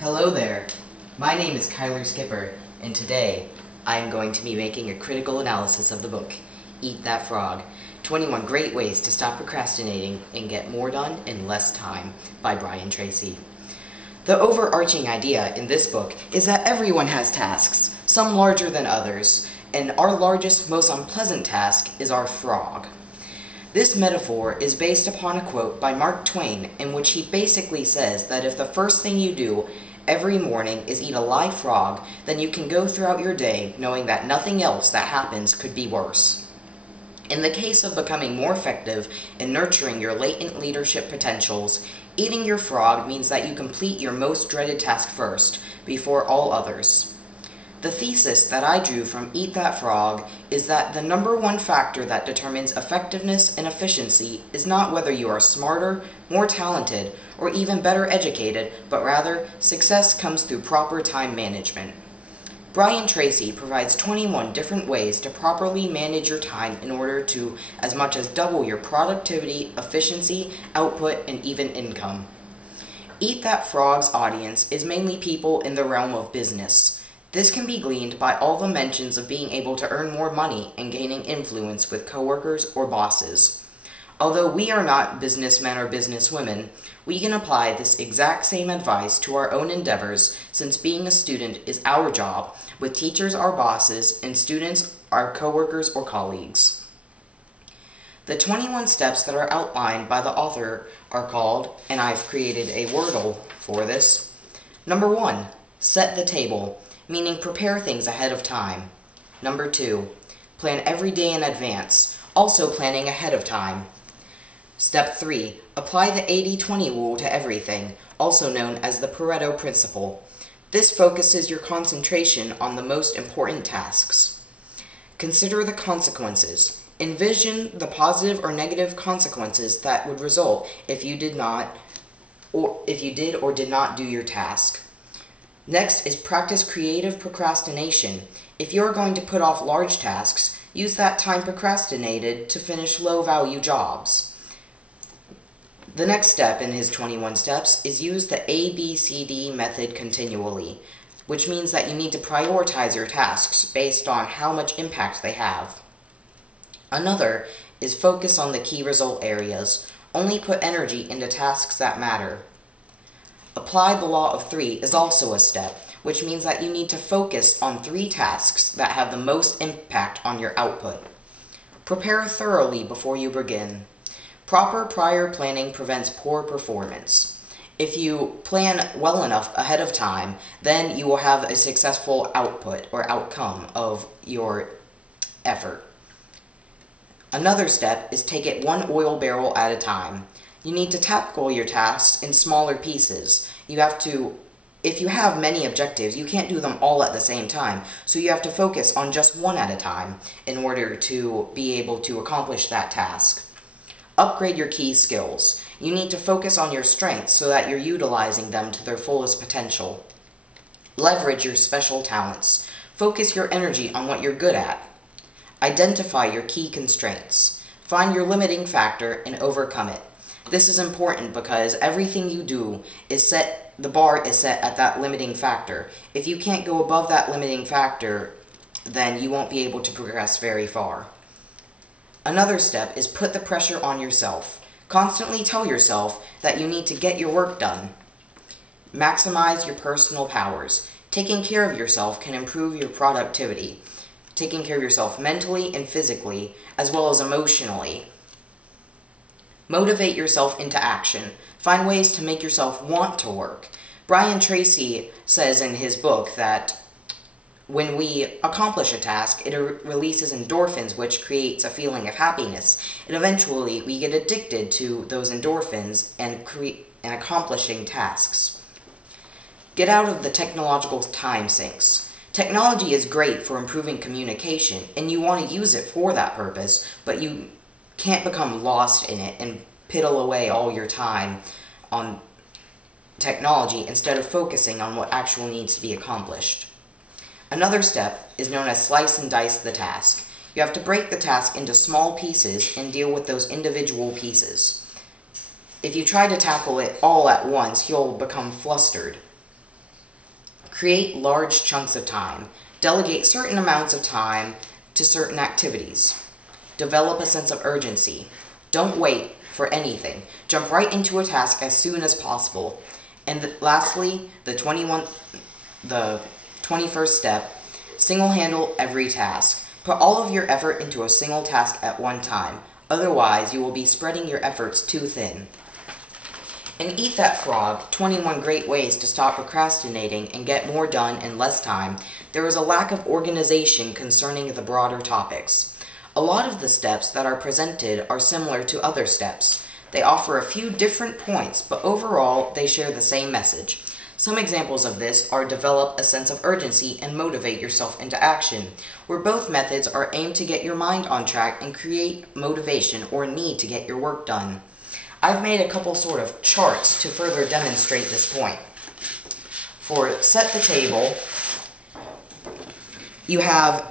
Hello there. My name is Kyler Skipper, and today I am going to be making a critical analysis of the book, Eat That Frog, 21 Great Ways to Stop Procrastinating and Get More Done in Less Time by Brian Tracy. The overarching idea in this book is that everyone has tasks, some larger than others, and our largest, most unpleasant task is our frog. This metaphor is based upon a quote by Mark Twain in which he basically says that if the first thing you do every morning is eat a live frog, then you can go throughout your day knowing that nothing else that happens could be worse. In the case of becoming more effective in nurturing your latent leadership potentials, eating your frog means that you complete your most dreaded task first, before all others. The thesis that I drew from Eat That Frog is that the number one factor that determines effectiveness and efficiency is not whether you are smarter, more talented, or even better educated, but rather success comes through proper time management. Brian Tracy provides 21 different ways to properly manage your time in order to as much as double your productivity, efficiency, output, and even income. Eat That Frog's audience is mainly people in the realm of business. This can be gleaned by all the mentions of being able to earn more money and gaining influence with coworkers or bosses. Although we are not businessmen or businesswomen, we can apply this exact same advice to our own endeavors, since being a student is our job, with teachers our bosses and students our coworkers or colleagues. The 21 steps that are outlined by the author are called, and I've created a Wordle for this. Number 1, set the table, meaning prepare things ahead of time. Number 2, plan every day in advance, also planning ahead of time. Step 3, apply the 80-20 rule to everything, also known as the Pareto principle. This focuses your concentration on the most important tasks. Consider the consequences. Envision the positive or negative consequences that would result if you did or did not do your task. Next is practice creative procrastination. If you're going to put off large tasks, use that time procrastinated to finish low-value jobs. The next step in his 21 steps is use the ABCD method continually, which means that you need to prioritize your tasks based on how much impact they have. Another is focus on the key result areas. Only put energy into tasks that matter. Apply the law of 3 is also a step, which means that you need to focus on 3 tasks that have the most impact on your output. Prepare thoroughly before you begin. Proper prior planning prevents poor performance. If you plan well enough ahead of time, then you will have a successful output or outcome of your effort. Another step is take it one oil barrel at a time. You need to tackle your tasks in smaller pieces. If you have many objectives, you can't do them all at the same time, so you have to focus on just one at a time in order to be able to accomplish that task. Upgrade your key skills. You need to focus on your strengths so that you're utilizing them to their fullest potential. Leverage your special talents. Focus your energy on what you're good at. Identify your key constraints. Find your limiting factor and overcome it. This is important because everything you do the bar is set at that limiting factor. If you can't go above that limiting factor, then you won't be able to progress very far. Another step is put the pressure on yourself. Constantly tell yourself that you need to get your work done. Maximize your personal powers. Taking care of yourself can improve your productivity. Taking care of yourself mentally and physically, as well as emotionally. Motivate yourself into action. Find ways to make yourself want to work. Brian Tracy says in his book that when we accomplish a task, it releases endorphins, which creates a feeling of happiness. And eventually, we get addicted to those endorphins and accomplishing tasks. Get out of the technological time sinks. Technology is great for improving communication, and you want to use it for that purpose, but you can't become lost in it and piddle away all your time on technology instead of focusing on what actually needs to be accomplished. Another step is known as slice and dice the task. You have to break the task into small pieces and deal with those individual pieces. If you try to tackle it all at once, you'll become flustered. Create large chunks of time. Delegate certain amounts of time to certain activities. Develop a sense of urgency. Don't wait for anything. Jump right into a task as soon as possible. And lastly, the 21st step, single-handle every task. Put all of your effort into a single task at one time. Otherwise, you will be spreading your efforts too thin. In Eat That Frog, 21 Great Ways to Stop Procrastinating and Get More Done in Less Time, there is a lack of organization concerning the broader topics. A lot of the steps that are presented are similar to other steps. They offer a few different points, but overall they share the same message. Some examples of this are develop a sense of urgency and motivate yourself into action, where both methods are aimed to get your mind on track and create motivation or need to get your work done. I've made a couple sort of charts to further demonstrate this point. For set the table, you have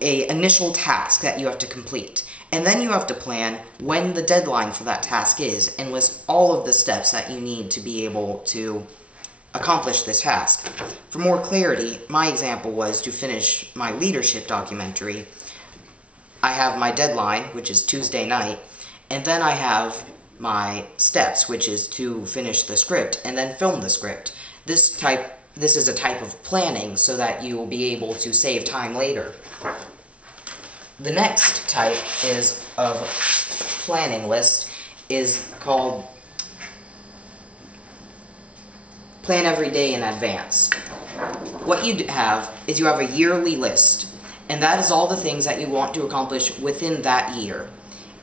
an initial task that you have to complete, and then you have to plan when the deadline for that task is and list all of the steps that you need to be able to accomplish this task. For more clarity, my example was to finish my leadership documentary. I have my deadline, which is Tuesday night, and then I have my steps, which is to finish the script and then film the script. This is a type of planning so that you will be able to save time later. The next type of planning list is called Plan Every Day in Advance. What you have is you have a yearly list, and that is all the things that you want to accomplish within that year.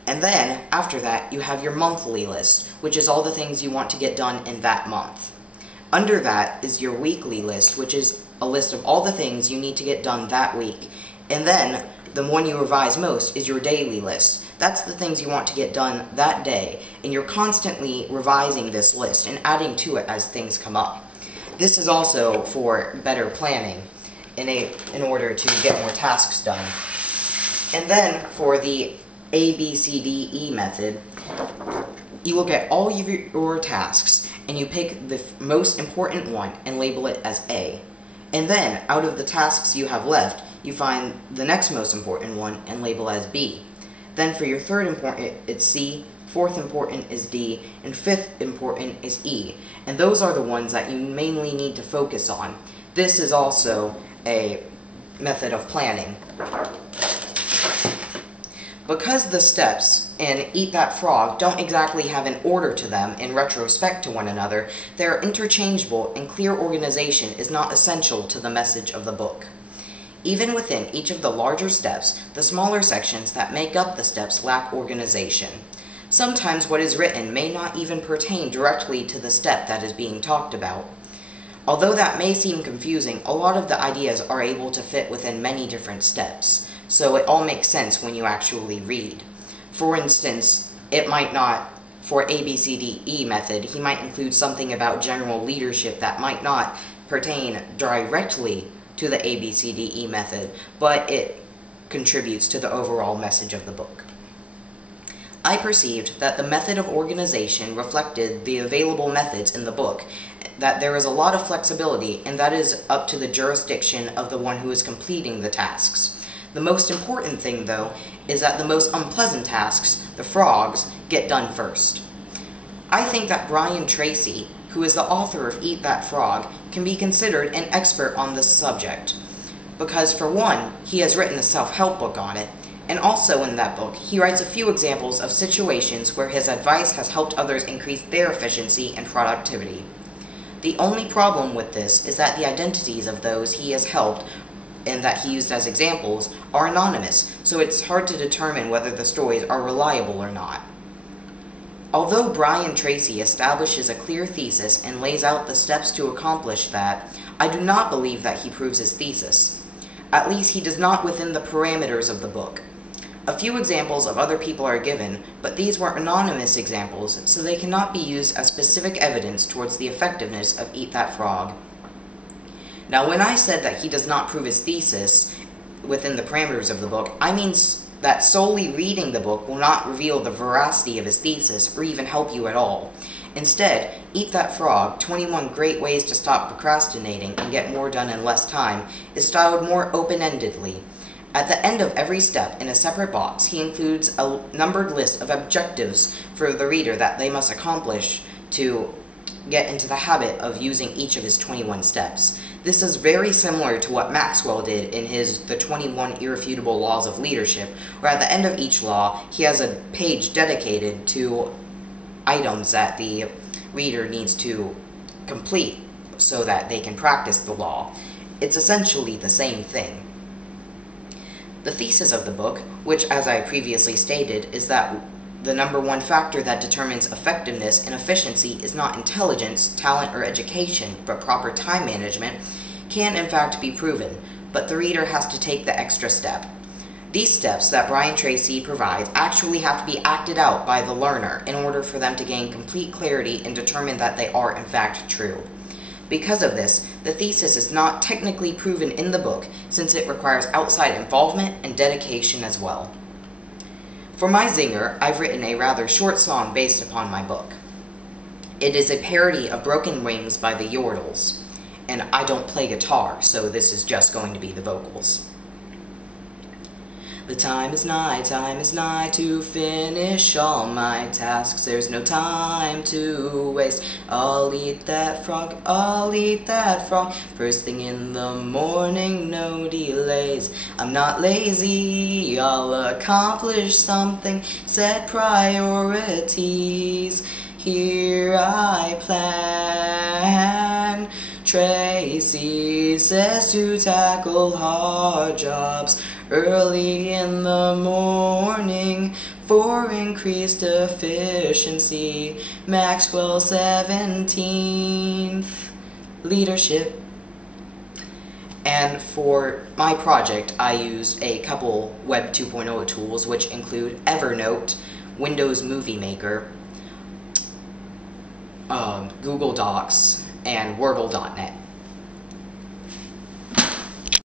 And then, after that, you have your monthly list, which is all the things you want to get done in that month. Under that is your weekly list, which is a list of all the things you need to get done that week. And then, the one you revise most is your daily list. That's the things you want to get done that day, and you're constantly revising this list and adding to it as things come up. This is also for better planning in order to get more tasks done. And then, for the ABCDE method, you look at all of your tasks and you pick the most important one and label it as A. And then, out of the tasks you have left, you find the next most important one and label as B. Then for your third important, it's C, fourth important is D, and fifth important is E. And those are the ones that you mainly need to focus on. This is also a method of planning. Because the steps in Eat That Frog don't exactly have an order to them in retrospect to one another, they are interchangeable, and clear organization is not essential to the message of the book. Even within each of the larger steps, the smaller sections that make up the steps lack organization. Sometimes what is written may not even pertain directly to the step that is being talked about. Although that may seem confusing, a lot of the ideas are able to fit within many different steps, so it all makes sense when you actually read. For instance, it might not, for ABCDE method, he might include something about general leadership that might not pertain directly to the ABCDE method, but it contributes to the overall message of the book. I perceived that the method of organization reflected the available methods in the book, that there is a lot of flexibility, and that is up to the jurisdiction of the one who is completing the tasks. The most important thing, though, is that the most unpleasant tasks, the frogs, get done first. I think that Brian Tracy, who is the author of Eat That Frog, can be considered an expert on this subject, because for one, he has written a self-help book on it, and also in that book, he writes a few examples of situations where his advice has helped others increase their efficiency and productivity. The only problem with this is that the identities of those he has helped and that he used as examples are anonymous, so it's hard to determine whether the stories are reliable or not. Although Brian Tracy establishes a clear thesis and lays out the steps to accomplish that, I do not believe that he proves his thesis. At least he does not within the parameters of the book. A few examples of other people are given, but these were anonymous examples, so they cannot be used as specific evidence towards the effectiveness of Eat That Frog. Now, when I said that he does not prove his thesis within the parameters of the book, I mean that solely reading the book will not reveal the veracity of his thesis or even help you at all. Instead, Eat That Frog, 21 Great Ways to Stop Procrastinating and Get More Done in Less Time, is styled more open-endedly. At the end of every step, in a separate box, he includes a numbered list of objectives for the reader that they must accomplish to get into the habit of using each of his 21 steps. This is very similar to what Maxwell did in his The 21 Irrefutable Laws of Leadership, where at the end of each law, he has a page dedicated to items that the reader needs to complete so that they can practice the law. It's essentially the same thing. The thesis of the book, which, as I previously stated, is that the number one factor that determines effectiveness and efficiency is not intelligence, talent, or education, but proper time management, can in fact be proven, but the reader has to take the extra step. These steps that Brian Tracy provides actually have to be acted out by the learner in order for them to gain complete clarity and determine that they are in fact true. Because of this, the thesis is not technically proven in the book, since it requires outside involvement and dedication as well. For my zinger, I've written a rather short song based upon my book. It is a parody of Broken Wings by the Yordles, and I don't play guitar, so this is just going to be the vocals. The time is nigh to finish all my tasks. There's no time to waste. I'll eat that frog, first thing in the morning, no delays. I'm not lazy, I'll accomplish something, set priorities. Here I plan. Tracy says to tackle hard jobs early in the morning for increased efficiency. Maxwell 17th leadership. And for my project, I used a couple Web 2.0 tools, which include Evernote, Windows Movie Maker, Google Docs, and Wordle.net.